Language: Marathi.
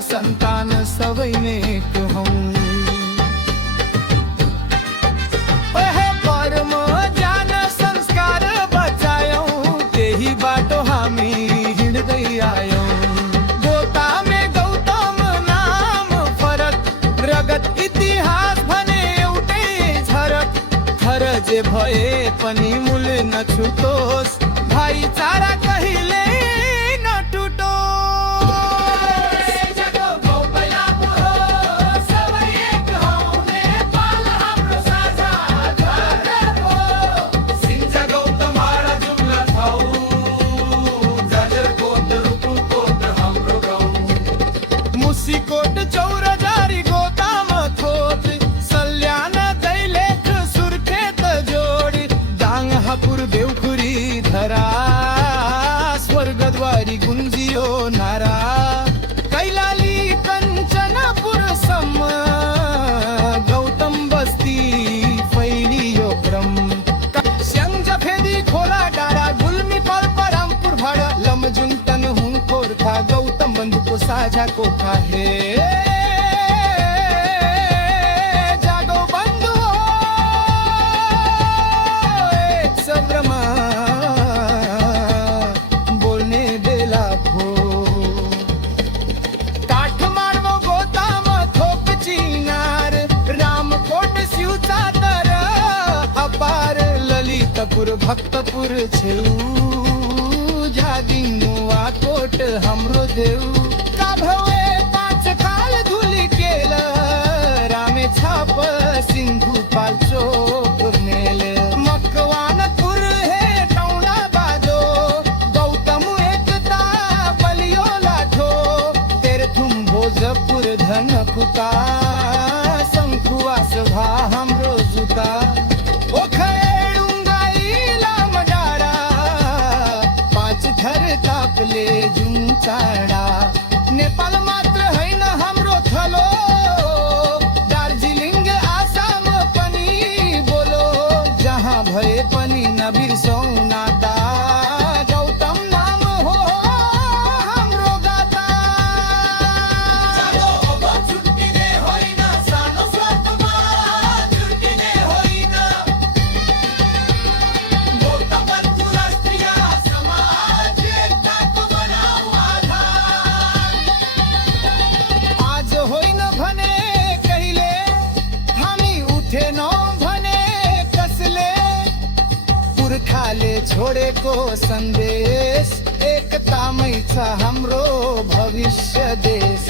संतान सवैनेक हूँ। परम ज्ञान संस्कार बचायूं, तेही बाटो हामी हिंडदई आयूं। गोता में गौतम नाम फरक, रगत इतिहास भने एउटै झरक। थर जे भए पनि मूल न छुटोस्, भाइचारा कहिले न टुटोस्। मुसीकोट चौरजारी गोताम थोत, सल्यान दैलेख सुर्खेत जोडी। दाङ हापुर देवखुरी धरा, स्वर्गद्वारी गुन्जियो नारा। कैलाली कञ्चनपुर सम्म, गौतम बस्ती फैलियो क्रम। स्याङ्जा फेदी खोला डाँडा, गुल्मी पल्परामपुर भाडा। लमजुङ हुँ गोर्खा, गौतम बन्धुको साझा कोठा हे। जागो बन्धु एक सब्रमा बोल्ने बेला भो। काठमाडौँ गोताम थोक चिनार, रामकोट स्युचा तर अपार। ललितपुर भक्तपुर छेउ, जागिङ नुवाकोट हाम्रो देउ। काभ्रे पाँच काल धुली केल, रामे छाप सिन्धुपाल्चोक मेल। मकवानपुर हे टौडा बाजो, गौतम एकता बलियो लाठो। तेह्रथुम भोजपुर धनकुटा, शङ्खुवास भा हाम्रो जुता। तापले जुन चाडा। नेपाल मात्र हैन हाम्रो थलो, दार्जिलिङ आसाम पनि बोलो। जहाँ भए पनि नबिर्सौँ नाता, गौतम नाम हो हाम्रो गाता। छुट्टिने होइन सानो स्वार्थमा, छुट्टिने होइन। गौतम बन्धु राष्ट्रिय समाज एकताको बनाऊ आधार। आज होइन भने कहिले, हामी उठेनौँ भने कसले। पुर्खाले छोडेको सन्देश, एकतामै छ हाम्रो भविष्य देश।